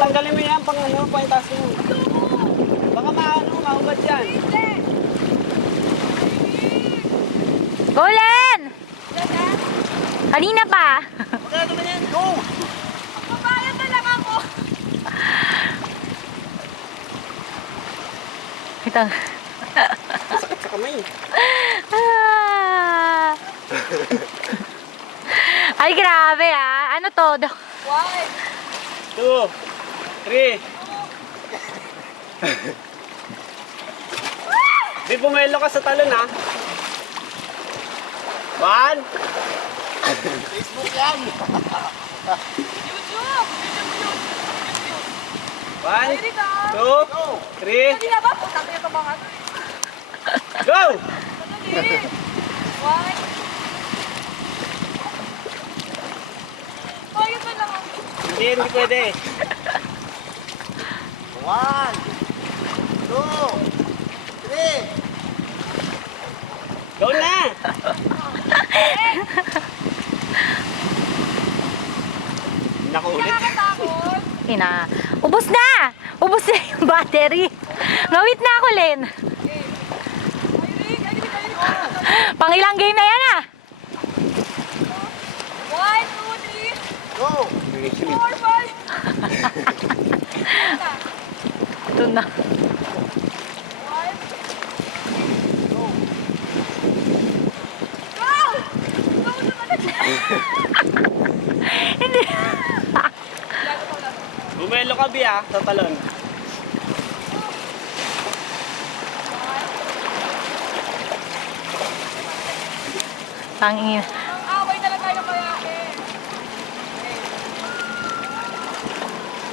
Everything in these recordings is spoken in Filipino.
Tanggalin mo yan, pang ano, paintas mo. Baka maubad yan. Go, Len! Kanina pa. Magkano naman yan? Go! Babayad na lang ako. Ito. Sakit sa kamay. Ah. Ay, grabe ah. Ano to? Why? 2, 3. Di pumelo ka sa talon ha. 1. Facebook yan. YouTube! 1, Ready ka? 2, 3, Ready na ba? Putang niya ito mga. go! Madali. One. Oh, yun na lang ako. Hindi pwede. 1, 2, 3. Go na! Naku ulit. Nakakatakot. Ina. Ubus na! Ubus na yung battery. Ngawit na ako, Len. Pangilang game na yan ah. 1, 2, 3, Go! 4, 5. Ito na. 1. Go! Go naman na siya. Hindi. Bumelo ka Bi sa talon. Tangin. Ang away na lang tayo kaya ate.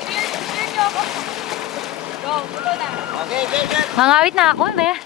Cheer niyo ako. Go, tulo na. Okay, okay, okay. Mangawit na ako. Ba yan?